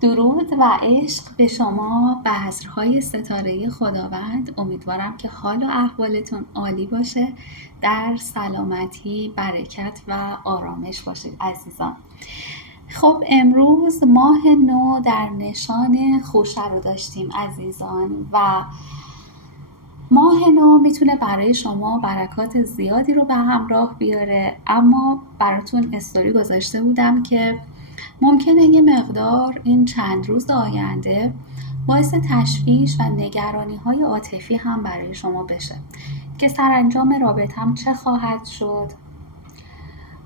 درود و عشق به شما بذرهای ستاره خداوند. امیدوارم که حال و احوالتون عالی باشه، در سلامتی، برکت و آرامش باشید عزیزان. خب امروز ماه نو در نشان خوشه رو داشتیم عزیزان و ماه نو میتونه برای شما برکات زیادی رو به همراه بیاره، اما براتون استوری گذاشته بودم که ممکنه یه مقدار این چند روز آینده باعث تشویش و نگرانی‌های عاطفی هم برای شما بشه که سرانجام رابطه‌ام چه خواهد شد،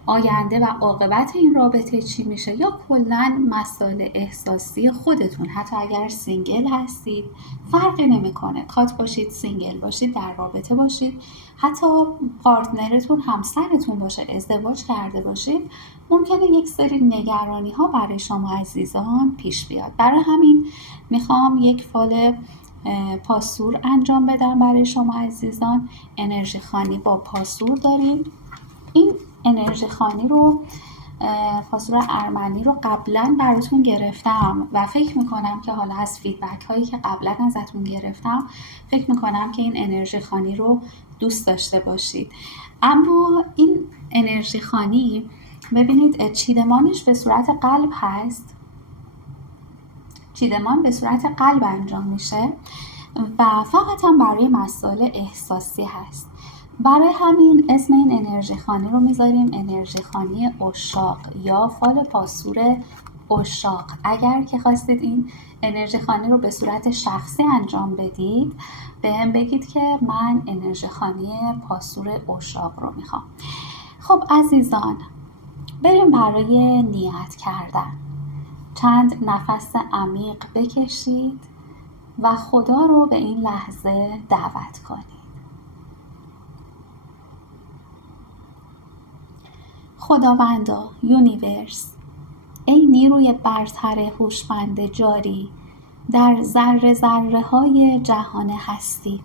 آینده و عاقبت این رابطه چی میشه، یا کلاً مسائل احساسی خودتون. حتی اگر سینگل هستید فرقی نمیکنه، کات باشید، سینگل باشید، در رابطه باشید، حتی پارتنرتون همسرتون باشه، ازدواج کرده باشید، ممکنه یک سری نگرانی ها برای شما عزیزان پیش بیاد. برای همین میخوام یک فال پاسور انجام بدم برای شما عزیزان. انرژی خوانی با پاسور داریم. این انرژی خوانی رو، پاسور ارمنی رو قبلا براتون گرفتم و فکر میکنم که حالا از فیدبک هایی که قبلا ازتون گرفتم فکر میکنم که این انرژی خوانی رو دوست داشته باشید. اما این انرژی خوانی ببینید چیدمانش به صورت قلب هست، چیدمان به صورت قلب انجام میشه و فقط هم برای مسائل احساسی هست. برای همین اسم این انرژی خوانی رو میذاریم انرژی خوانی عشاق یا فال پاسور عشاق. اگر که خواستید این انرژی خوانی رو به صورت شخصی انجام بدید، بهم بگید که من انرژی خوانی پاسور عشاق رو میخوام. خب عزیزان، بریم برای نیت کردن. چند نفس عمیق بکشید و خدا رو به این لحظه دعوت کنید. خداوندا، یونیورس، ای نیروی برتر هوشمند جاری در ذره ذره های جهان هستی،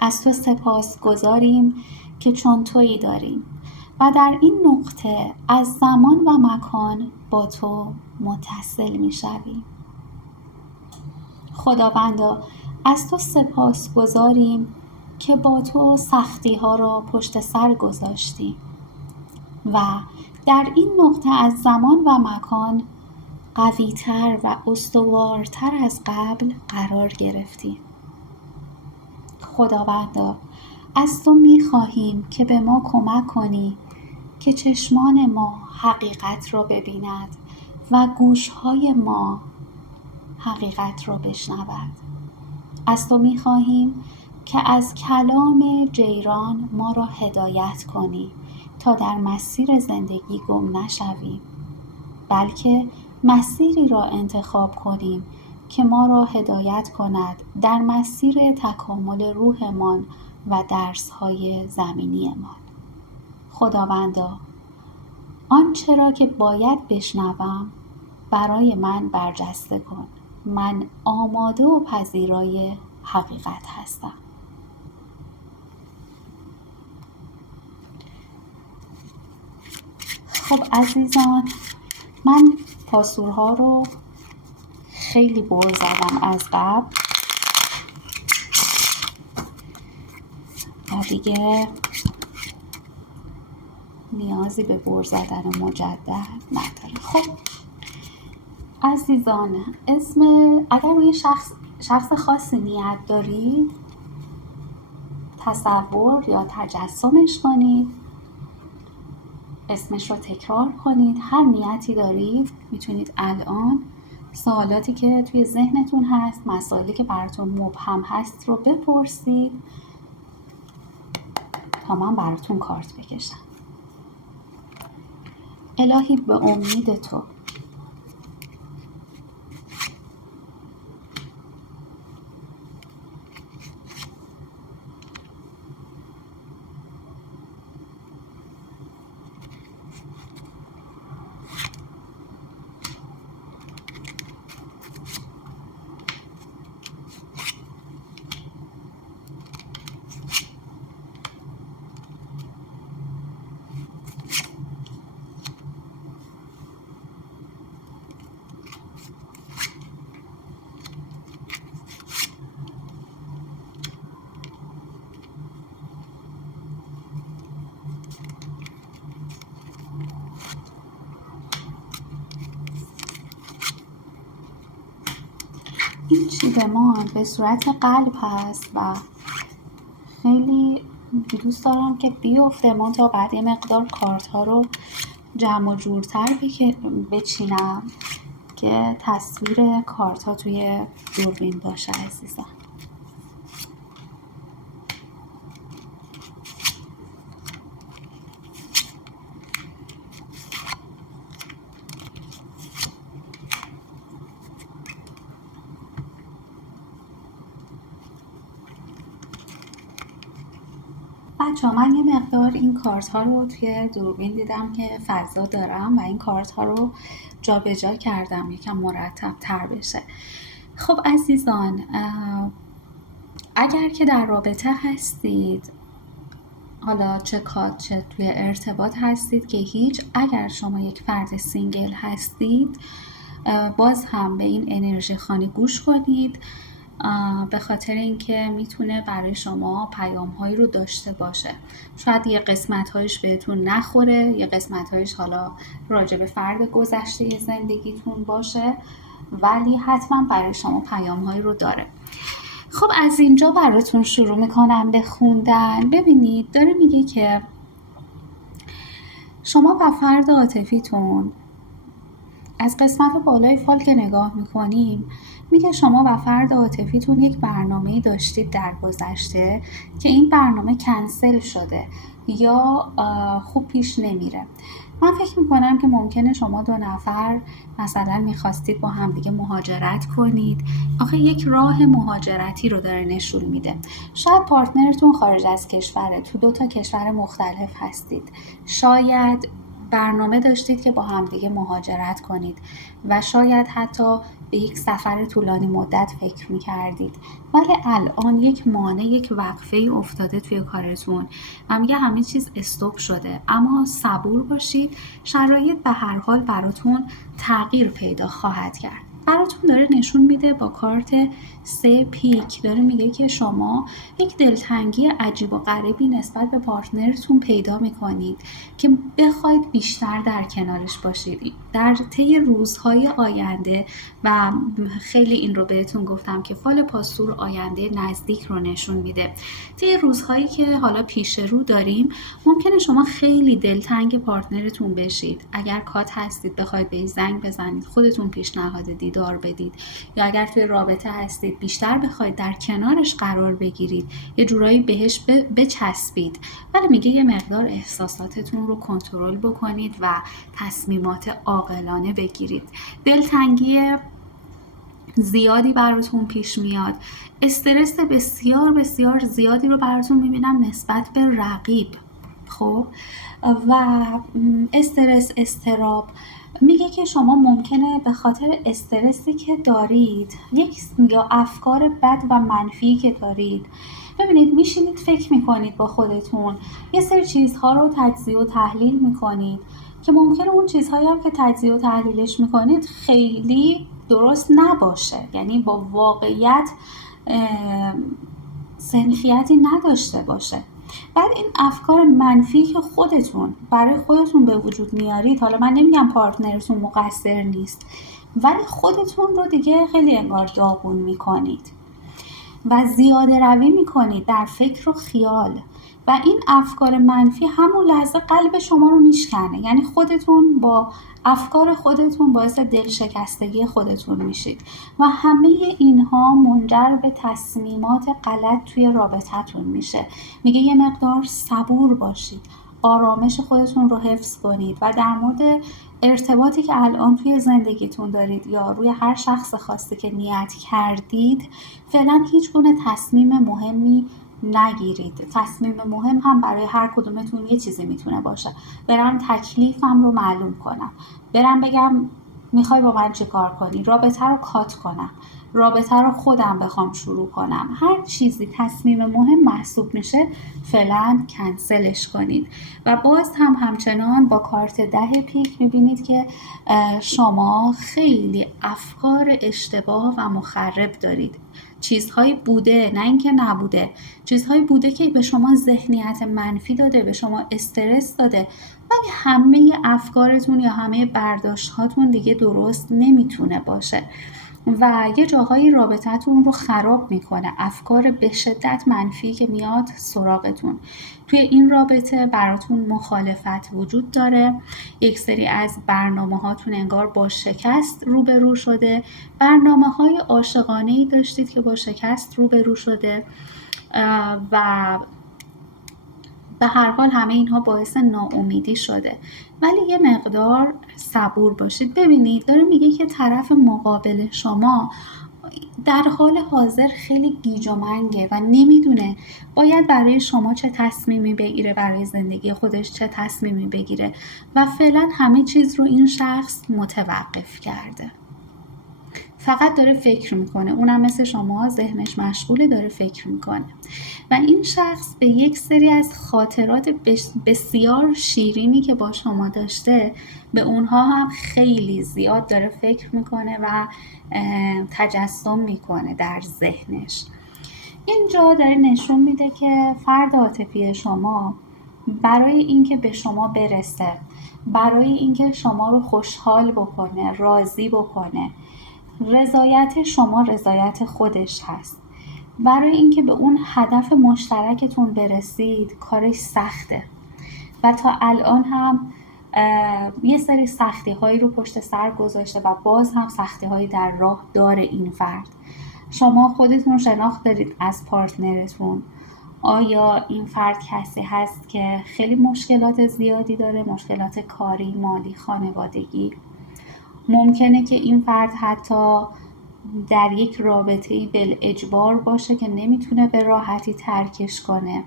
از تو سپاس گزاریم که چون تویی داریم و در این نقطه از زمان و مکان با تو متصل می شویم. خداوندا، از تو سپاس گزاریم که با تو سختی ها را پشت سر گذاشتیم و در این نقطه از زمان و مکان قوی‌تر و استوارتر از قبل قرار گرفتیم. خداوندا، از تو می‌خواهیم که به ما کمک کنی که چشمان ما حقیقت را ببیند و گوش‌های ما حقیقت را بشنود. از تو می‌خواهیم که از کلام جیران ما را هدایت کنی تا در مسیر زندگی گم نشویم، بلکه مسیری را انتخاب کنیم که ما را هدایت کند در مسیر تکامل روحمان و درس‌های زمینیمان. خداوندا، آنچه را که باید بشنوم برای من برجسته کن. من آماده و پذیرای حقیقت هستم. خب عزیزان، من پاسورها رو خیلی بر زدم از قبل و دیگه نیازی به بر زدن مجدد نداره. خب عزیزان، اگر روی شخص خاصی نیت دارید، تصور یا تجسمش کنید، اسمش رو تکرار کنید. هر نیتی دارید میتونید الان سوالاتی که توی ذهنتون هست، مسائلی که براتون مبهم هست رو بپرسید تا من براتون کارت بکشم. الهی، به امید تو این چیدمان به صورت قلب هست و خیلی دوست دارم که بیفته. من تا بعد یه مقدار کارت ها رو جمع و جورتر بچینم که تصویر کارت ها توی دوربین باشه عزیزان. بچه ها، من یه مقدار این کارت ها رو توی دوربین دیدم که فضا دارم و این کارت ها رو جا به جا کردم یکم مرتب تر بشه. خب عزیزان، اگر که در رابطه هستید، حالا چه توی ارتباط هستید که هیچ، اگر شما یک فرد سینگل هستید باز هم به این انرژی خانی گوش کنید، به خاطر اینکه میتونه برای شما پیام‌هایی رو داشته باشه. شاید یه قسمت‌هایش بهتون نخوره، یه قسمت‌هایش حالا راجع به فرد گذشته زندگیتون باشه، ولی حتما برای شما پیام‌هایی رو داره. خب از اینجا براتون شروع میکنم به خوندن. ببینید داره میگه که شما و فرد عاطفیتون، از قسمت بالای فال که نگاه میکنیم میگه شما و فرد عاطفیتون یک برنامه‌ای داشتید در گذشته که این برنامه کنسل شده یا خوب پیش نمیره. من فکر میکنم که ممکنه شما دو نفر مثلا میخواستید با همدیگه مهاجرت کنید. آخه یک راه مهاجرتی رو داره نشون میده. شاید پارتنرتون خارج از کشوره، تو 2 تا کشور مختلف هستید. شاید برنامه داشتید که با همدیگه مهاجرت کنید و شاید حتی به یک سفر طولانی مدت فکر میکردید، ولی الان یک مانع، یک وقفه افتاده توی کارتون و میگه همه چیز استوب شده. اما صبور باشید، شرایط به هر حال براتون تغییر پیدا خواهد کرد. براتون داره نشون میده با کارت 3 پیک، داره میگه که شما یک دلتنگی عجیب و غریبی نسبت به پارتنرتون پیدا میکنید که بخواید بیشتر در کنارش باشید در طی روزهای آینده. و خیلی این رو بهتون گفتم که فال پاسور آینده نزدیک رو نشون میده. طی روزهایی که حالا پیش رو داریم ممکنه شما خیلی دلتنگ پارتنرتون بشید. اگر کات هستید بخواید به زنگ بزنید، خودتون پیشنهاد دیدار بدید، یا اگر توی رابطه هستید بیشتر بخواید در کنارش قرار بگیرید، یه جورایی بهش بچسبید. ولی میگه یه مقدار احساساتتون رو کنترل بکنید و تصمیمات عاقلانه بگیرید. دلتنگی زیادی براتون پیش میاد، استرس بسیار بسیار زیادی رو براتون میبینم نسبت به رقیب. خب و استرس، استراب، میگه که شما ممکنه به خاطر استرسی که دارید یا افکار بد و منفی که دارید، ببینید میشینید فکر میکنید با خودتون، یه سری چیزها رو تجزیه و تحلیل میکنید که ممکنه اون چیزهایی هم که تجزیه و تحلیلش میکنید خیلی درست نباشه، یعنی با واقعیت سنخیتی نداشته باشه. بعد این افکار منفی که خودتون برای خودتون به وجود میارید، حالا من نمیگم پارتنرتون مقصر نیست، ولی خودتون رو دیگه خیلی انگار داغون میکنید و زیاده روی میکنید در فکر و خیال و این افکار منفی همون لحظه قلب شما رو میشکنه. یعنی خودتون با افکار خودتون باعث دلشکستگی خودتون میشید و همه اینها منجر به تصمیمات غلط توی رابطتون میشه. میگه یه مقدار صبور باشید، آرامش خودتون رو حفظ کنید و در مورد ارتباطی که الان توی زندگیتون دارید یا روی هر شخص خاصی که نیت کردید فعلا هیچ گونه تصمیم مهمی نگیرید. تصمیم مهم هم برای هر کدومتون یه چیزی میتونه باشه. برم تکلیفم رو معلوم کنم، برم بگم میخوای با من چه کار کنی، رابطه رو کات کنم، رابطه رو خودم بخوام شروع کنم، هر چیزی تصمیم مهم محسوب میشه فعلا کنسلش کنید. و باز هم همچنان با کارت 10 پیک میبینید که شما خیلی افکار اشتباه و مخرب دارید. چیزهایی بوده، نه اینکه نبوده، چیزهایی بوده که به شما ذهنیت منفی داده، به شما استرس داده، ولی همه افکارتون یا همه برداشت هاتون دیگه درست نمیتونه باشه و یه جاهایی رابطتون رو خراب میکنه. افکار به شدت منفی که میاد سراغتون. توی این رابطه براتون مخالفت وجود داره. یک سری از برنامه هاتون انگار با شکست روبرو شده. برنامه های عاشقانه‌ای داشتید که با شکست روبرو شده و به هر حال همه اینها باعث ناامیدی شده. ولی یه مقدار صبور باشید. ببینید داره میگه که طرف مقابل شما در حال حاضر خیلی گیج و منگه و نمیدونه باید برای شما چه تصمیمی بگیره، برای زندگی خودش چه تصمیمی بگیره و فعلا همه چیز رو این شخص متوقف کرده. فقط داره فکر میکنه. اونم مثل شما ذهنش مشغوله، داره فکر میکنه و این شخص به یک سری از خاطرات بسیار شیرینی که با شما داشته به اونها هم خیلی زیاد داره فکر میکنه و تجسم میکنه در ذهنش. اینجا داره نشون میده که فرد عاطفی شما برای اینکه به شما برسه، برای اینکه شما رو خوشحال بکنه، راضی بکنه، رضایت شما رضایت خودش هست. برای اینکه به اون هدف مشترکتون برسید کارش سخته و تا الان هم یه سری سختی هایی رو پشت سر گذاشته و باز هم سختی هایی در راه داره این فرد. شما خودتون شناخت دارید از پارتنرتون. آیا این فرد کسی هست که خیلی مشکلات زیادی داره، مشکلات کاری، مالی، خانوادگی؟ ممکنه که این فرد حتی در یک رابطه‌ای بالاجبار باشه که نمیتونه به راحتی ترکش کنه،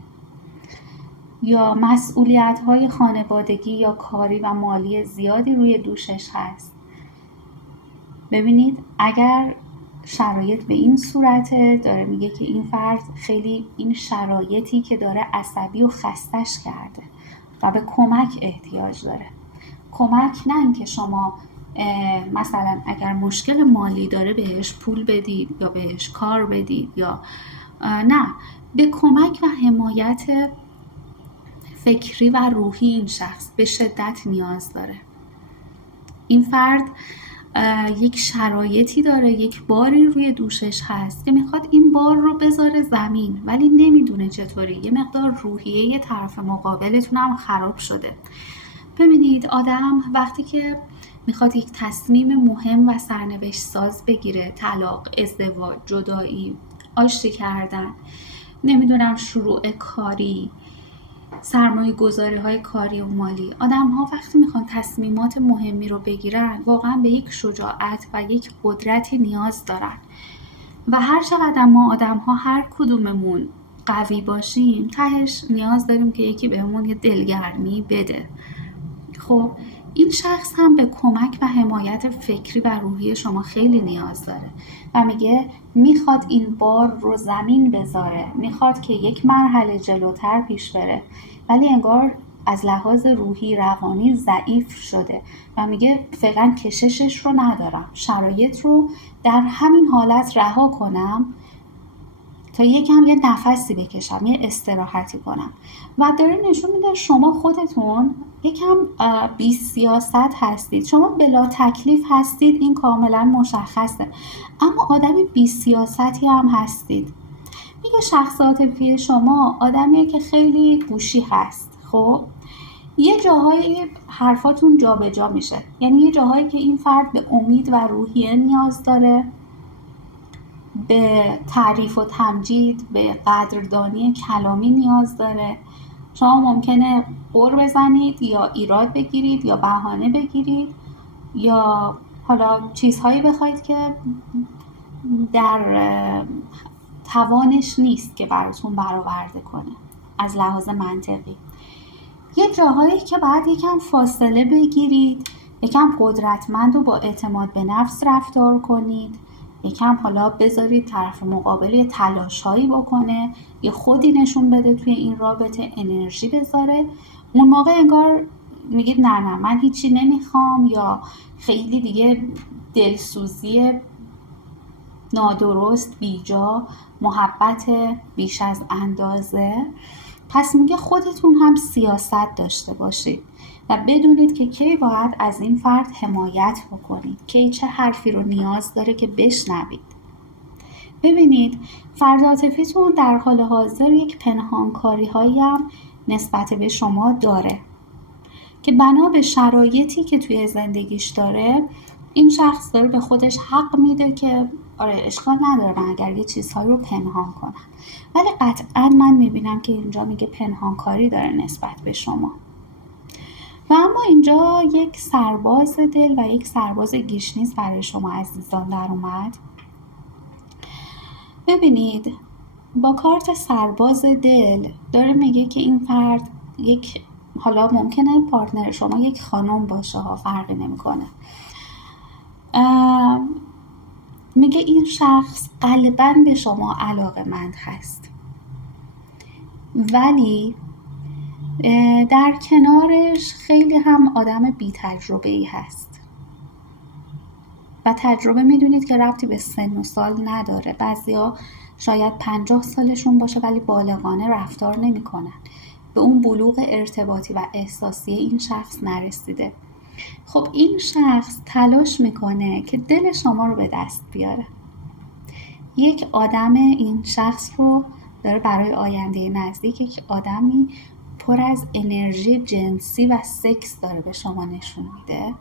یا مسئولیت‌های خانوادگی یا کاری و مالی زیادی روی دوشش هست. ببینید اگر شرایط به این صورته، داره میگه که این فرد خیلی این شرایطی که داره عصبی و خستش کرده و به کمک احتیاج داره. کمک نه اینکه شما مثلا اگر مشکل مالی داره بهش پول بدید یا بهش کار بدید، یا نه، به کمک و حمایت فکری و روحی این شخص به شدت نیاز داره. این فرد یک شرایطی داره، یک باری روی دوشش هست که میخواد این بار رو بذاره زمین ولی نمیدونه چطوری. یه مقدار روحیه یه طرف مقابلتون هم خراب شده. ببینید آدم وقتی که میخواد یک تصمیم مهم و سرنوشت ساز بگیره، طلاق، ازدواج، جدایی، آشتی کردن، نمیدونم شروع کاری، سرمایه گذاری های کاری و مالی، آدم ها وقتی میخوان تصمیمات مهمی رو بگیرن واقعا به یک شجاعت و یک قدرتی نیاز دارن و هر چقدر ما آدم ها هر کدوممون قوی باشیم تهش نیاز داریم که یکی بهمون یه دلگرمی بده. خب این شخص هم به کمک و حمایت فکری و روحی شما خیلی نیاز داره و میگه میخواد این بار رو زمین بذاره، میخواد که یک مرحله جلوتر پیش بره، ولی انگار از لحاظ روحی روانی ضعیف شده و میگه فعلا کششش رو ندارم، شرایط رو در همین حالت رها کنم تا یکم یه نفسی بکشم، یه استراحتی کنم. و داره نشون میده شما خودتون یکم بی سیاست هستید، شما بلا تکلیف هستید، این کاملا مشخصه، اما آدم بی سیاستی هم هستید. میگه شخص عاطفی شما آدمیه که خیلی گوشی هست. خب یه جاهایی حرفاتون جابجا میشه، یعنی یه جاهایی که این فرد به امید و روحیه نیاز داره، به تعریف و تمجید، به قدردانی کلامی نیاز داره. شما ممکنه قر بزنید یا ایراد بگیرید یا بهانه بگیرید یا حالا چیزهایی بخواید که در توانش نیست که براتون برآورده کنه از لحاظ منطقی. یه جاهایی که باید یکم فاصله بگیرید، یکم قدرتمند و با اعتماد به نفس رفتار کنید، یکم حالا بذارید طرف مقابل یه تلاش‌هایی بکنه، یه خودی نشون بده توی این رابطه، انرژی بذاره. اون موقع انگار میگید نه من هیچی نمیخوام، یا خیلی دیگه دلسوزی نادرست، بیجا، محبت بیش از اندازه. پس میگه خودتون هم سیاست داشته باشید و بدونید که کی باید از این فرد حمایت بکنید، کی چه حرفی رو نیاز داره که بشنوید. ببینید فرد عاطفیتون در حال حاضر یک پنهانکاری هایی هم نسبت به شما داره که بنا به شرایطی که توی زندگیش داره این شخص داره به خودش حق میده که آره اشکال نداره من اگر یه چیزهایی رو پنهان کنم، ولی قطعا من میبینم که اینجا میگه پنهانکاری داره نسبت به شما. و اما اینجا یک سرباز دل و یک سرباز گیشنیز برای شما عزیزان در اومد. ببینید با کارت سرباز دل داره میگه که این فرد یک، حالا ممکنه پارتنر شما یک خانم باشه ها، فرقی نمیکنه، میگه این شخص قلباً به شما علاقه‌مند هست، ولی در کنارش خیلی هم آدم بی تجربه‌ای هست و تجربه میدونید که ربطی به سن و سال نداره. بعضیا شاید 50 سالشون باشه ولی بالغانه رفتار نمی‌کنن، به اون بلوغ ارتباطی و احساسی این شخص نرسیده. خب این شخص تلاش میکنه که دل شما رو به دست بیاره. یک آدم این شخص رو داره برای آینده نزدیک یک آدمی پر از انرژی جنسی و سکس داره به شما نشون میده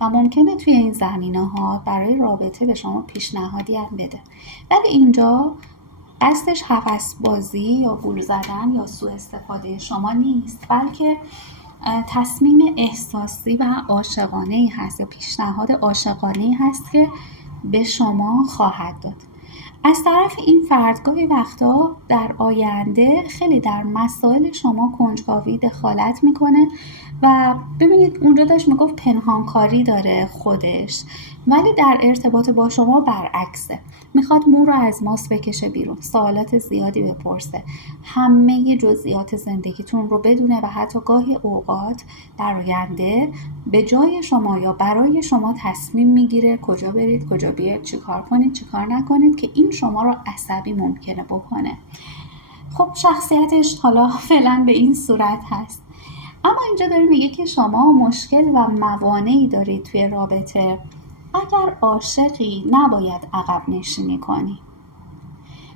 و ممکنه توی این زمینه‌ها برای رابطه به شما پیشنهادی هم بده، ولی اینجا قصدش هوس بازی یا گول زدن یا سوء استفاده شما نیست، بلکه تصمیم احساسی و عاشقانه‌ای هست یا پیشنهاد عاشقانه‌ای هست که به شما خواهد داد. از طرف این فرد گاهی وقتا در آینده خیلی در مسائل شما کنجکاوی دخالت میکنه و ببینید اونجا داشت میگفت پنهانکاری داره خودش، ولی در ارتباط با شما برعکسه، میخواد مو رو از ماست بکشه بیرون، سوالات زیادی بپرسه، همه جزئیات زندگیتون رو بدونه و حتی گاهی اوقات در آینده به جای شما یا برای شما تصمیم میگیره کجا برید کجا بیاید، چی کار کنید چی کار نکنید، که این شما رو عصبی ممکنه بکنه. خب شخصیتش حالا فعلا به این صورت هست، اما اینجا داره میگه که شما مشکل و موانعی دارید توی رابطه. اگر عاشقی نباید عقب نشینی کنی.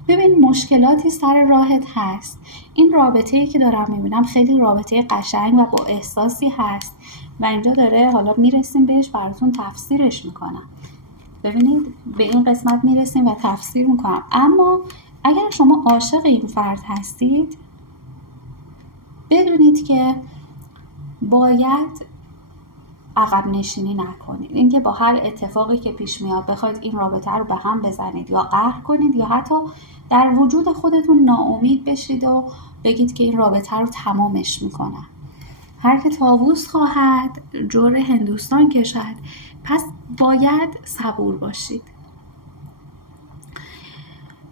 ببین مشکلاتی سر راهت هست، این رابطه‌ای که دارم میبینم خیلی رابطه قشنگ و با احساسی هست و اینجا داره، حالا میرسیم بهش براتون تفسیرش میکنم. ببینید به این قسمت میرسیم و تفسیر میکنم، اما اگر شما عاشق این فرد هستید بدونید که باید عقب نشینی نکنید. اینکه با هر اتفاقی که پیش میاد بخواید این رابطه رو به هم بزنید یا قهر کنید یا حتی در وجود خودتون ناامید بشید و بگید که این رابطه رو تمامش میکنم. هر که طاووس خواهد جور هندوستان کشد، پس باید صبور باشید.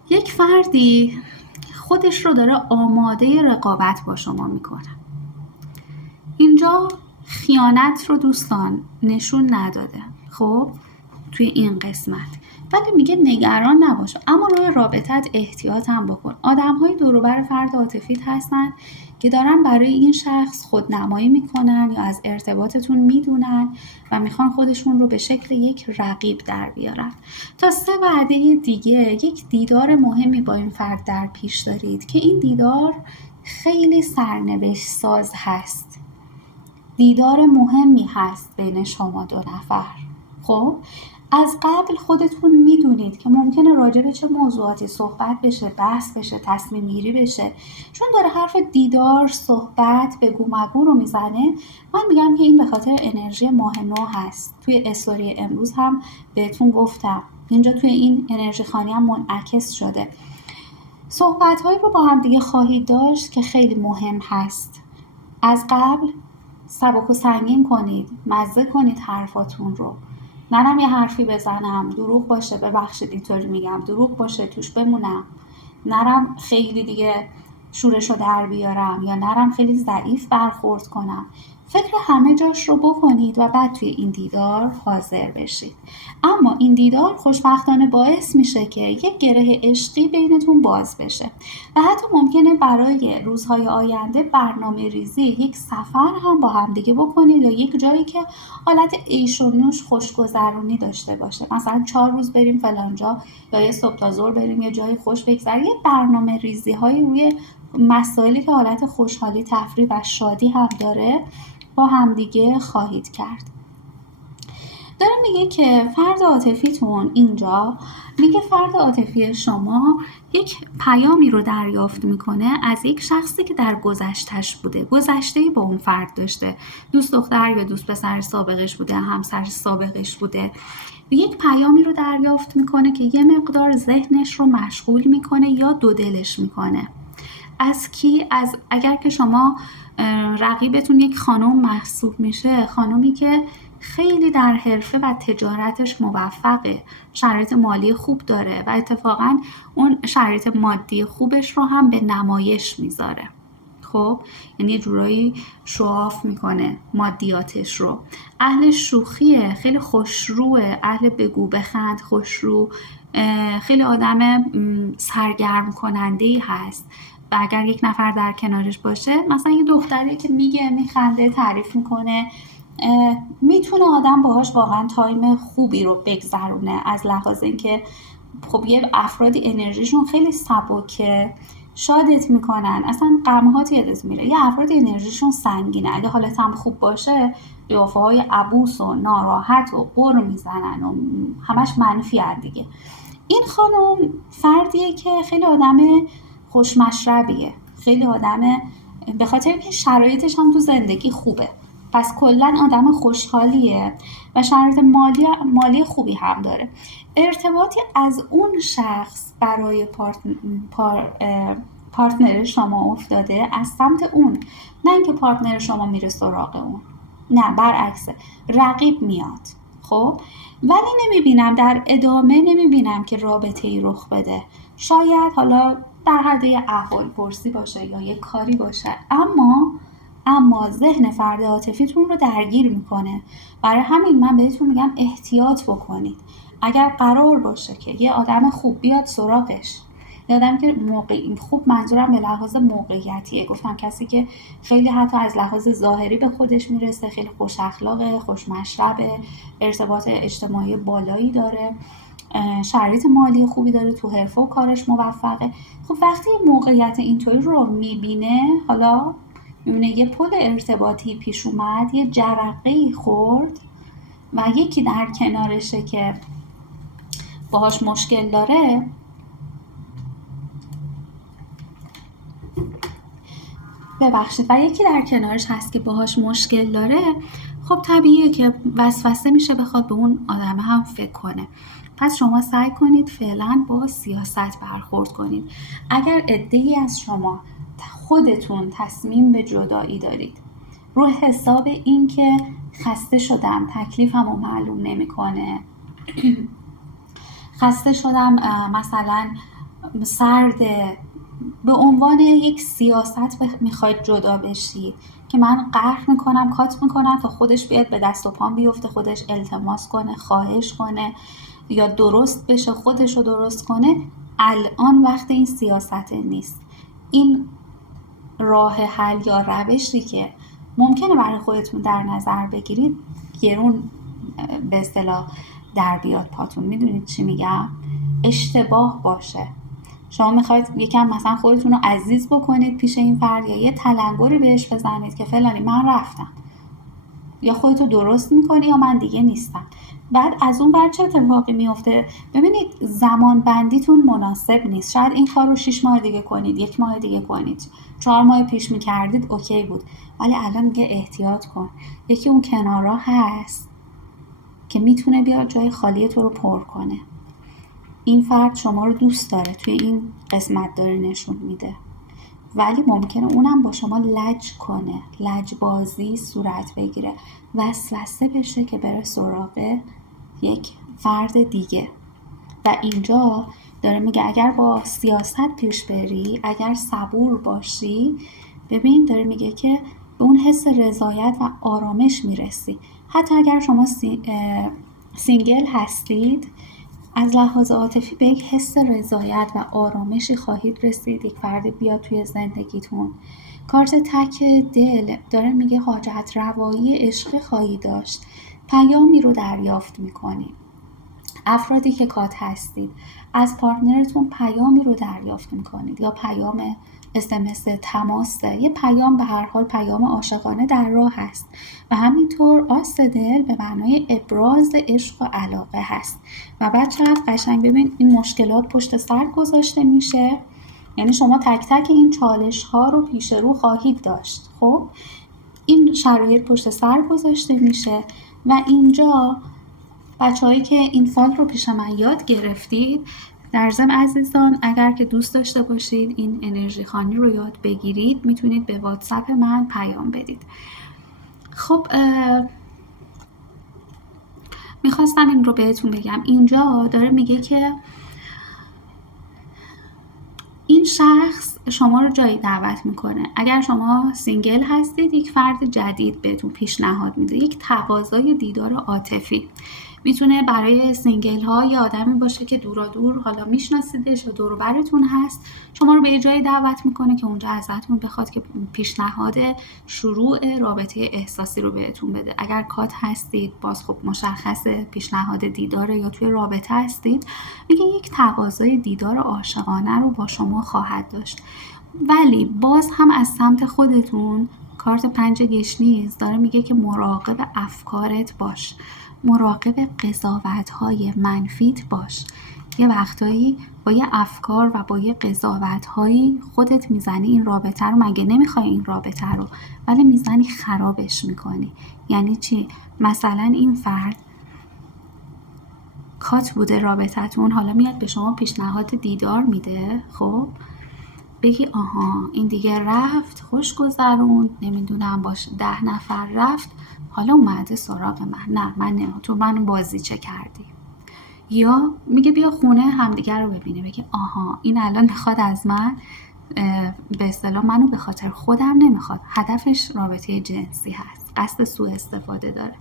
یک فردی خودش رو داره آماده رقابت با شما میکنه. اینجا خیانت رو دوستان نشون نداده خب توی این قسمت، ولی میگه نگران نباش، اما روی رابطت احتیاط هم بکن. آدم‌های دور و بر فرد عاطفیت هستن که دارن برای این شخص خودنمایی میکنن یا از ارتباطتون میدونن و میخوان خودشون رو به شکل یک رقیب در بیارن. تا 3 وعده دیگه یک دیدار مهمی با این فرد در پیش دارید که این دیدار خیلی سرنوشت ساز هست، دیدار مهمی هست بین شما 2 نفر. خب از قبل خودتون میدونید که ممکنه راجع به چه موضوعاتی صحبت بشه، بحث بشه، تصمیم گیری بشه. چون داره حرف دیدار، صحبت، بگو مگو رو میزنه، من میگم که این به خاطر انرژی ماه نو هست. توی استوری امروز هم بهتون گفتم اینجا توی این انرژی خانی هم منعکس شده. صحبت‌هایی رو با هم دیگه خواهید داشت که خیلی مهم هست. از قبل سبک و سنگین کنید، مزه کنید حرفاتون رو. نرم یه حرفی بزنم دروغ باشه، ببخشید اینطوری میگم، دروغ باشه توش بمونم، نرم خیلی دیگه شورشو در بیارم یا نرم خیلی ضعیف برخورد کنم. فکر همه جاش رو بکنید و بعد توی این دیدار حاضر بشید. اما این دیدار خوشبختانه باعث میشه که یک گره عشقی بینتون باز بشه و حتی ممکنه برای روزهای آینده برنامه ریزی یک سفر هم با همدیگه بکنید یا یک جایی که حالت عیش و نوش خوشگذرونی داشته باشه. مثلا 4 روز بریم فلان جا یا یه صبح تا ظهر بریم یه جای خوش بگذره. یه برنامه ریزی های روی مسائلی که حالت خوشحالی، تفریح و شادی هم داره با همدیگه خواهید کرد. داره میگه که فرد عاطفیتون اینجا میگه فرد عاطفی شما یک پیامی رو دریافت میکنه از یک شخصی که در گذشتش بوده، گذشته‌ای با اون فرد داشته، دوست دختر یا دوست پسر سابقش بوده، همسر سابقش بوده. یک پیامی رو دریافت میکنه که یه مقدار ذهنش رو مشغول میکنه یا دو دلش میکنه. از کی؟ از اگر که شما رقیبتون یک خانم محسوب میشه، خانمی که خیلی در حرفه و تجارتش موفقه، شرایط مالی خوب داره و اتفاقا اون شرایط مادی خوبش رو هم به نمایش میذاره. خب یعنی یه جورایی شواف میکنه مادیاتش رو. اهل شوخیه، خیلی خوشروه، اهل بگو بخند، خوشرو، خیلی آدم سرگرم کننده‌ای هست. و اگر یک نفر در کنارش باشه، مثلا یه دختری که میگه، میخنده، تعریف میکنه، میتونه آدم باهاش واقعا تایم خوبی رو بگذرونه. از لحاظ اینکه خب یه افرادی انرژیشون خیلی سبکه، شادت میکنن، اصلا غمهات یادت میره. یه افرادی انرژیشون سنگینه، اگه حالت هم خوب باشه قیافه های عبوس و ناراحت و قر میزنن و همش منفی هن دیگه. این خانم فردیه که خیلی آدم خوشمشربیه، خیلی آدم به خاطر اینکه شرایطش هم تو زندگی خوبه، پس کلا آدم خوشحالیه و شرایط مالی خوبی هم داره. ارتباطی از اون شخص برای پارتنر شما افتاده از سمت اون، نه اینکه پارتنر شما میره سراغ اون، نه برعکسه، رقیب میاد. خب ولی نمیبینم در ادامه، نمیبینم که رابطه ای رخ بده. شاید حالا در حد یه احوال پرسی باشه یا یه کاری باشه، اما ذهن فرد عاطفیتون رو درگیر میکنه. برای همین من بهتون میگم احتیاط بکنید. اگر قرار باشه که یه آدم خوب بیاد سراغش، یه آدم که خوب، منظورم به لحاظ موقعیتیه، گفتم کسی که خیلی حتی از لحاظ ظاهری به خودش میرسه، خیلی خوش اخلاقه، خوش مشربه، ارتباط اجتماعی بالایی داره، شرایط مالی خوبی داره، تو حرفه و کارش موفقه. خب وقتی موقعیت اینطوری رو میبینه، حالا میبینه یه پل ارتباطی پیش اومد، یه جرقه‌ای خورد و یکی در کنارشه که باهاش مشکل داره، و یکی در کنارش هست که باهاش مشکل داره، خب طبیعیه که وسوسه میشه بخواد به اون آدم هم فکر کنه. پس شما سعی کنید فعلا با سیاست برخورد کنید. اگر عده‌ای از شما خودتون تصمیم به جدایی دارید، رو حساب این که خسته شدم، تکلیفمو معلوم نمیکنه، خسته شدم، مثلا سرده، به عنوان یک سیاست میخواید جدا بشید که من قهر میکنم، کات میکنم تا خودش بیاد به دست و پام بیفته، خودش التماس کنه، خواهش کنه یا درست بشه، خودش رو درست کنه، الان وقت این سیاست نیست. این راه حل یا روشی که ممکنه برای خودتون در نظر بگیرید گرون به اصطلاح در بیاد پاتون. میدونید چی میگم؟ اشتباه باشه. شما میخواید یکم مثلا خودتون رو عزیز بکنید پیش این فرد، یا یه تلنگری بهش بزنید که فلانی من رفتم، یا خودتو درست میکنی یا من دیگه نیستم. بعد از اون بر چه اتفاقی میفته؟ ببینید زمان بندیتون مناسب نیست. شاید این کار رو 6 ماه دیگه کنید، 1 ماه دیگه کنید، 4 ماه پیش میکردید اوکی بود، ولی الان میگه احتیاط کن. یکی اون کنارا هست که میتونه بیاد جای خالی تو رو پر کنه. این فرد شما رو دوست داره، توی این قسمت داره نشون میده، ولی ممکنه اونم با شما لج کنه، لجبازی صورت بگیره، وسوسه بشه که بره سراغ یک فرد دیگه. و اینجا داره میگه اگر با سیاست پیش بری، اگر صبور باشی، ببین داره میگه که به اون حس رضایت و آرامش میرسی. حتی اگر شما سینگل هستید، از لحاظ عاطفی به یک حس رضایت و آرامشی خواهید رسید. یک فرد بیاد توی زندگیتون. کارت تک دل داره میگه حاجت روایی عشقی خواهی داشت، پیامی رو دریافت میکنید. افرادی که کات هستید، از پارتنرتون پیامی رو دریافت میکنید، یا پیام SMS، تماسه، یه پیام، به هر حال پیام عاشقانه در راه هست. و همینطور آس دل به معنای ابراز عشق و علاقه هست. و بعد چقدر قشنگ ببین این مشکلات پشت سر گذاشته میشه، یعنی شما تک تک این چالش ها رو پیش رو خواهید داشت. خب این شرایط پشت سر گذاشته میشه و اینجا بچه‌هایی که این فال رو پیش من یاد گرفتید، در ضمن عزیزان اگر که دوست داشته باشید این انرژی خوانی رو یاد بگیرید، میتونید به واتساپ من پیام بدید. خب میخواستم این رو بهتون بگم. اینجا داره میگه که این شخص شما رو جایی دعوت میکنه. اگر شما سینگل هستید، یک فرد جدید بهتون پیشنهاد میده، یک تقاضای دیدار عاطفی. میتونه برای سینگل ها یه آدمی باشه که دورا دور حالا میشناسیدش و دور و برتون هست، شما رو به یه جایی دعوت میکنه که اونجا ازتون بخواد که پیشنهاد شروع رابطه احساسی رو بهتون بده. اگر کات هستید باز خب مشخصه پیشنهاد دیداره، یا توی رابطه هستید میگه یک تقاضای دیدار عاشقانه رو با شما خواهد داشت. ولی باز هم از سمت خودتون کارت 5 گشنیز داره میگه که مراقب افکارت باش، مراقب قضاوت‌های منفیت باش. یه وقتایی با یه افکار و با یه قضاوت‌هایی خودت میزنی این رابطه رو، مگه نمیخوای این رابطه رو، ولی میزنی خرابش میکنی. یعنی چی؟ مثلا این فرد کات بوده رابطتون، حالا میاد به شما پیشنهاد دیدار میده، خب بگی آها این دیگه رفت، خوش گذروند، نمیدونم باشه 10 نفر رفت، حالا اومده سراغ من، نه من نمیم تو منو بازی چه کردی. یا میگه بیا خونه همدیگر رو ببینه، بگی آها این الان میخواد از من به اصطلاح منو به خاطر خودم نمیخواد، هدفش رابطه جنسی هست، قصد سوء استفاده داره.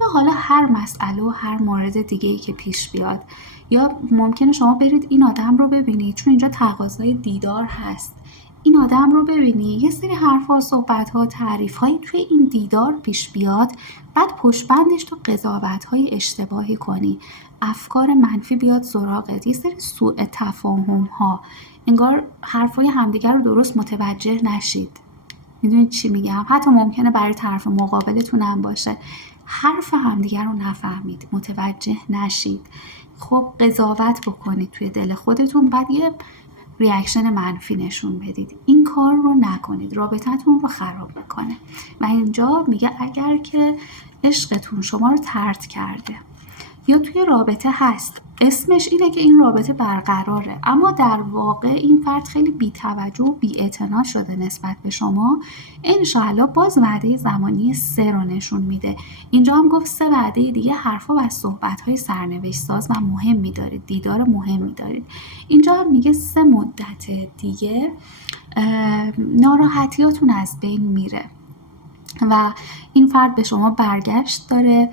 یا حالا هر مسئله و هر مورد دیگه‌ای که پیش بیاد. یا ممکنه شما برید این آدم رو ببینید، چون اینجا تقاضای دیدار هست، این آدم رو ببینی، یه سری حرفا، صحبت‌ها، تعریف‌هایی توی این دیدار پیش بیاد، بعد پشت بندش تو قضاوت‌های اشتباهی کنی، افکار منفی بیاد سراغت، یه سری سوء تفاهم‌ها، انگار حرفای همدیگر رو درست متوجه نشید. میدونید چی میگم؟ حتی ممکنه برای طرف مقابلتون هم باشه، حرف همدیگر رو نفهمید، متوجه نشید، خب قضاوت بکنید توی دل خودتون، بعد یه ریاکشن منفی نشون بدید. این کار رو نکنید، رابطتون رو خراب میکنه. و اینجا میگه اگر که عشقتون شما رو طرد کرده یا توی رابطه هست، اسمش اینه که این رابطه برقراره، اما در واقع این فرد خیلی بی‌توجه و بی‌اعتنا شده نسبت به شما، انشاءالله باز وعده زمانی 3 رو نشون میده. اینجا هم گفت 3 وعده دیگه حرفا و صحبت‌های سرنوشت ساز و مهمی دارید، دیدار مهمی دارید. اینجا هم میگه 3 مدت دیگه ناراحتیاتون از بین میره و این فرد به شما برگشت داره،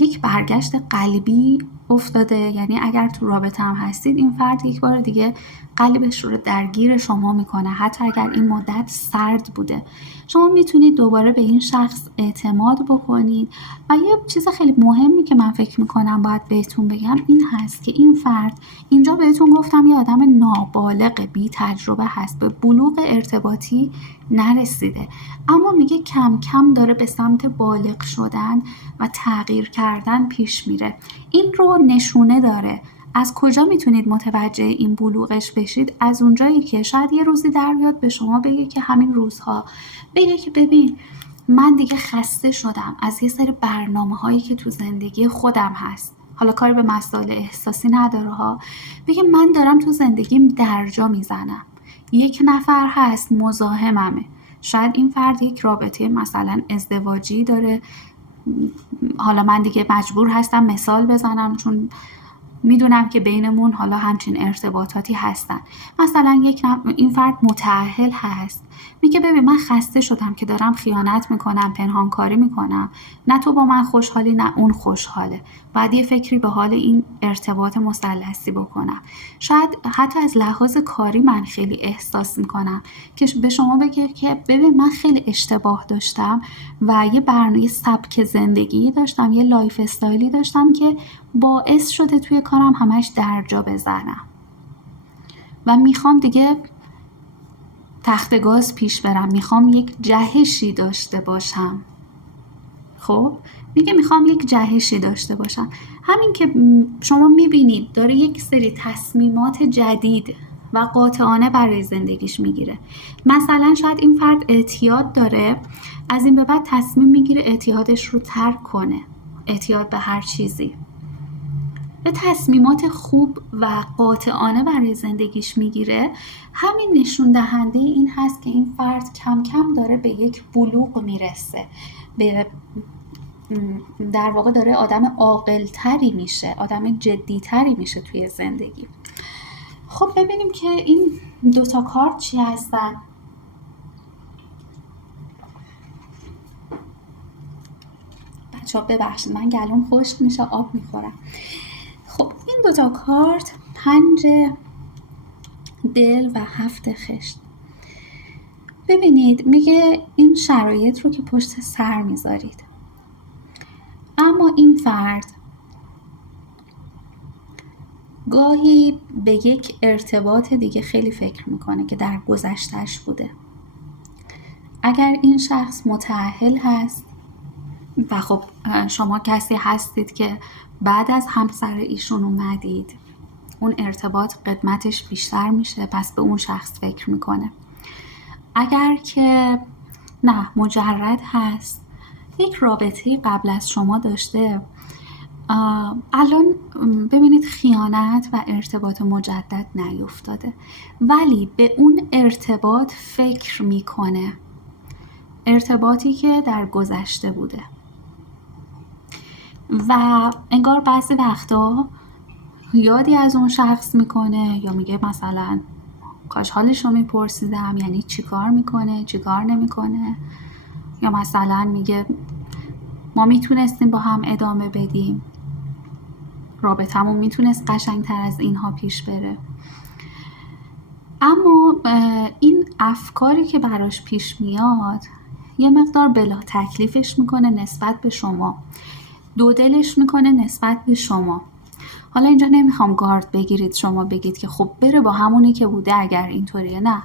یک برگشت قلبی افتاده. یعنی اگر تو رابطه هم هستید، این فرد یک بار دیگه قلبش رو درگیر شما میکنه، حتی اگر این مدت سرد بوده. شما میتونید دوباره به این شخص اعتماد بکنید. و یه چیز خیلی مهمی که من فکر میکنم باید بهتون بگم این هست که این فرد، اینجا بهتون گفتم یه آدم نابالغ بی تجربه هست، به بلوغ ارتباطی نرسیده، اما میگه کم کم داره به سمت بالغ شدن و تغییر کردن پیش میره. این رو نشونه داره. از کجا میتونید متوجه این بلوغش بشید؟ از اونجایی که شاید یه روزی در بیاد به شما بگه که همین روزها بگه که ببین من دیگه خسته شدم از یه سری برنامه‌هایی که تو زندگی خودم هست، حالا کاری به مسائل احساسی نداره ها، بگه من دارم تو زندگیم درجا میزنم، یک نفر هست مزاحممه. شاید این فرد یک رابطه مثلا ازدواجی داره، حالا من دیگه مجبور هستم مثال بزنم چون میدونم که بینمون حالا همچین ارتباطاتی هستن. مثلا این فرد متأهل هست، میگه ببین من خسته شدم که دارم خیانت میکنم، پنهانکاری میکنم، نه تو با من خوشحالی نه اون خوشحاله، بعد یه فکری به حال این ارتباط مثلثی بکنم. شاید حتی از لحاظ کاری من خیلی احساس میکنم که به شما بگه که ببین من خیلی اشتباه داشتم و یه برنامه سبک زندگی داشتم، یه لایف استایلی داشتم که باعث شده توی کارم همش درجا بزنم و میخوام دیگه تخت گاز پیش برم، میخوام یک جهشی داشته باشم. خب میگه میخوام یک جهشی داشته باشم. همین که شما میبینید داره یک سری تصمیمات جدید و قاطعانه برای زندگیش میگیره. مثلا شاید این فرد اعتیاد داره، از این به بعد تصمیم میگیره اعتیادش رو ترک کنه، اعتیاد به هر چیزی. به تصمیمات خوب و قاطعانه برای زندگیش میگیره. همین نشون دهنده این هست که این فرد کم کم داره به یک بلوغ میرسه، در واقع داره آدم عاقل‌تری میشه، آدم جدی‌تری میشه توی زندگی. خب ببینیم که این دوتا کارت چی هستن. بچه‌ها ببخشید من گلوم خشک میشه، آب میخورم. خب این دوتا کارت 5 دل و 7 خشت. ببینید میگه این شرایط رو که پشت سر میذارید، اما این فرد گاهی به یک ارتباط دیگه خیلی فکر میکنه که در گذشتهش بوده. اگر این شخص متأهل هست و خب شما کسی هستید که بعد از همسر ایشون اومدید، اون ارتباط قدمتش بیشتر میشه، پس به اون شخص فکر میکنه. اگر که نه مجرد هست، یک رابطه قبل از شما داشته، الان ببینید خیانت و ارتباط مجدد نیفتاده ولی به اون ارتباط فکر میکنه، ارتباطی که در گذشته بوده و انگار بعضی وقتا یادی از اون شخص میکنه یا میگه مثلا کاش حالش رو میپرسیدم، یعنی چی کار میکنه چی کار نمیکنه، یا مثلا میگه ما میتونستیم با هم ادامه بدیم، رابطمون میتونست قشنگتر از اینها پیش بره. اما این افکاری که براش پیش میاد یه مقدار بلا تکلیفش میکنه نسبت به شما، دو دلش میکنه نسبت به شما. حالا اینجا نمیخوام گارد بگیرید شما بگید که خب بره با همونی که بوده اگر اینطوریه، نه.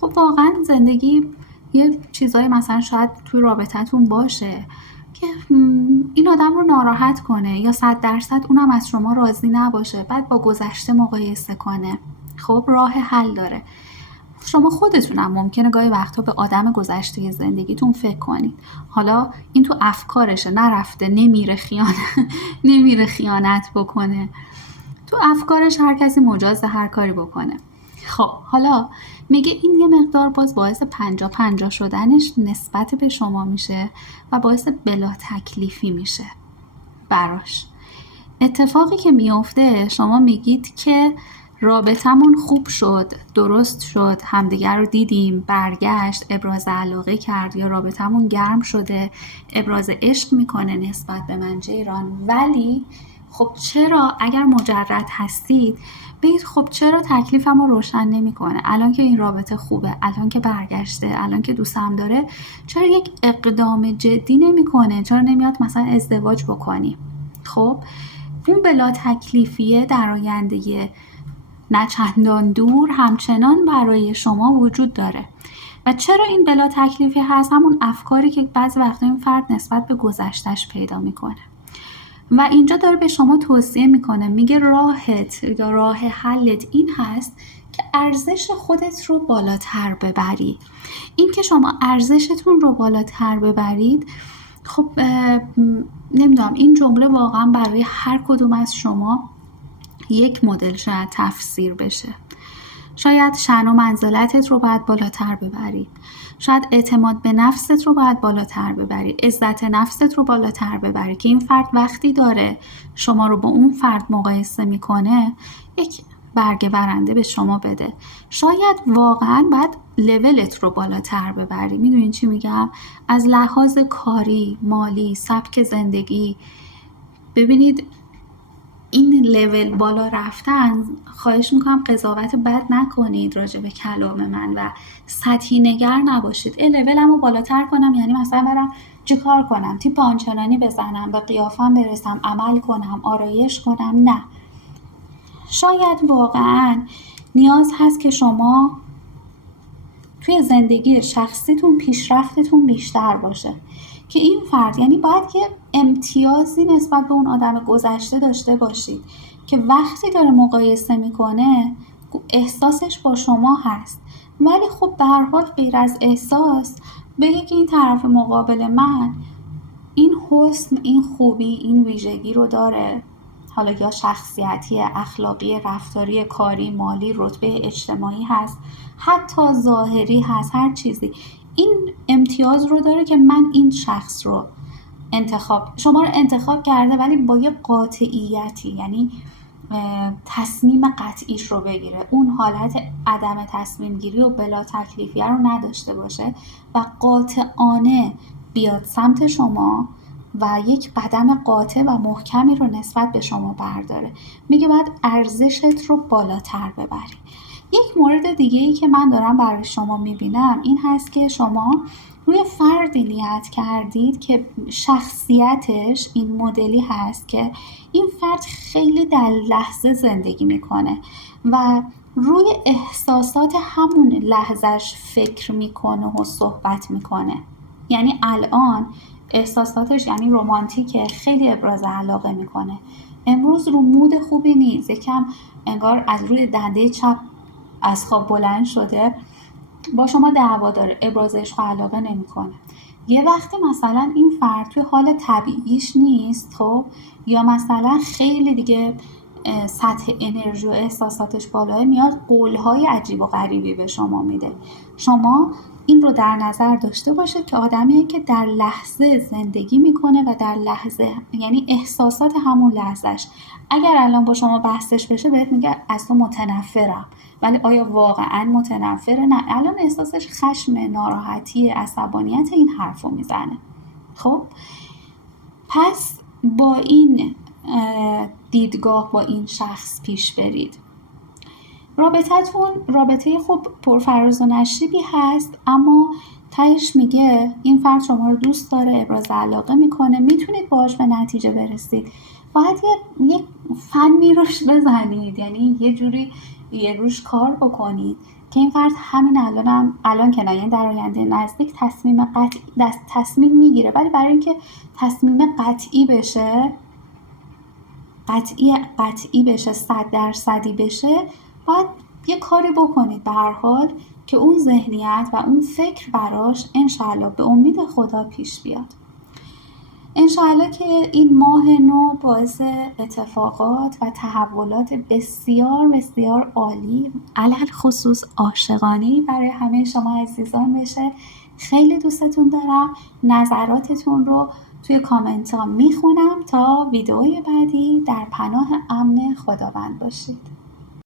خب واقعا زندگی یه چیزایی مثلا شاید توی رابطتون باشه که این آدم رو ناراحت کنه یا 100% اونم از شما راضی نباشه، بعد با گذشته مقایسه کنه. خب راه حل داره. شما خودتونم ممکنه گاهی وقتا به آدم گذشته زندگیتون فکر کنید. حالا این تو افکارشه، نرفته نمیره خیانت بکنه، تو افکارش هر کسی مجازه هر کاری بکنه. خب حالا میگه این یه مقدار باز باعث 50-50 شدنش نسبت به شما میشه و باعث بلا تکلیفی میشه براش. اتفاقی که میفته شما میگید که رابطمون خوب شد، درست شد، همدیگر رو دیدیم، برگشت، ابراز علاقه کرد یا رابطمون گرم شده، ابراز عشق میکنه نسبت به من جیران، ولی خب چرا اگر مجرد هستید بگید خب چرا تکلیفم رو روشن نمیکنه، الان که این رابطه خوبه، الان که برگشته، الان که دوستم داره، چرا یک اقدام جدی نمیکنه، چرا نمیاد مثلا ازدواج بکنی. خب اون بلا تکلیفیه در آینده نه چندان دور همچنان برای شما وجود داره. و چرا این بلا تکلیفی هست؟ همون افکاری که بعضی وقتا این فرد نسبت به گذشتهش پیدا میکنه و اینجا داره به شما توصیه میکنه، میگه راهت یا راه حلت این هست که ارزش خودت رو بالاتر ببری. این که شما ارزشتون رو بالاتر ببرید، خب نمیدونم این جمله واقعا برای هر کدوم از شما یک مدل شاید تفسیر بشه. شاید شأن و منزلتت رو باید بالاتر ببری، شاید اعتماد به نفست رو باید بالاتر ببری، عزت نفست رو بالاتر ببری که این فرد وقتی داره شما رو با اون فرد مقایسه میکنه یک برگه برنده به شما بده. شاید واقعا باید لولت رو بالاتر ببری. میدونین چی میگم؟ از لحاظ کاری، مالی، سبک زندگی. ببینید این لول بالا رفتن، خواهش میکنم قضاوت بد نکنید راجع به کلام من و سطحی نگر نباشید. لولمو بالاتر کنم یعنی مثلا برم چی کار کنم؟ تیپ آنچنانی بزنم، به قیافم برسم، عمل کنم، آرایش کنم؟ نه. شاید واقعا نیاز هست که شما توی زندگی شخصیتون پیشرفتتون بیشتر باشه که این فرد، یعنی باید یه امتیازی نسبت به اون آدم گذشته داشته باشید که وقتی داره مقایسه میکنه احساسش با شما هست. ولی خب به هر حال غیر از احساس بگه که این طرف مقابل من این حسن، این خوبی، این ویژگی رو داره، حالا یا شخصیتی، اخلاقی، رفتاری، کاری، مالی، رتبه اجتماعی هست، حتی ظاهری هست، هر چیزی، این امتیاز رو داره که من این شخص رو شما رو انتخاب کرده ولی با یه قاطعیتی، یعنی تصمیم قطعیش رو بگیره، اون حالت عدم تصمیم گیری و بلا تکلیفیه رو نداشته باشه و قاطعانه بیاد سمت شما و یک قدم قاطع و محکمی رو نسبت به شما برداره. میگه باید ارزشت رو بالاتر ببری. یک مورد دیگه ای که من دارم برای شما میبینم این هست که شما روی فردی نیت کردید که شخصیتش این مدلی هست که این فرد خیلی در لحظه زندگی میکنه و روی احساسات همون لحظهش فکر میکنه و صحبت میکنه. یعنی الان احساساتش یعنی رمانتیکه، خیلی ابراز علاقه میکنه، امروز رو مود خوبی نیست، یکم انگار از روی دنده چپ از خواب بلند شده، با شما دعوا داره، ابراز عشق و علاقه نمیکنه. یه وقتی مثلا این فرد توی حال طبیعیش نیست، خب، یا مثلا خیلی دیگه سطح انرژی و احساساتش بالاه، میاد قولهای عجیب و غریبی به شما میده. شما این رو در نظر داشته باشید که آدمیه که در لحظه زندگی میکنه و در لحظه، یعنی احساسات همون لحظهش. اگر الان با شما بحثش بشه بهت میگه از تو متنفرم، ولی آیا واقعا متنفره؟ نه، الان احساسش خشم، ناراحتی، عصبانیت، این حرف رو میزنه. خب پس با این دیدگاه با این شخص پیش برید. رابطتون رابطه خوب پرفراز و نشیبی هست، اما تهش میگه این فرد شما رو دوست داره، ابراز علاقه میکنه، میتونید باهاش به نتیجه برسید. باید یک فنی روش بزنید، یعنی یه جوری یه روش کار بکنید که این فرد همین الان که نه، یعنی در آینده نزدیک تصمیم میگیره، ولی برای اینکه تصمیم قطعی بشه، قطعی بشه، 100% بشه، باید یه کاری بکنید به هر حال که اون ذهنیت و اون فکر براش انشاءالله به امید خدا پیش بیاد. انشاءالله که این ماه نو باعث اتفاقات و تحولات بسیار بسیار عالی، علل خصوص عاشقانه‌ای برای همه شما عزیزان بشه. خیلی دوستتون دارم. نظراتتون رو توی کامنت ها میخونم. تا ویدئوی بعدی در پناه امن خداوند باشید.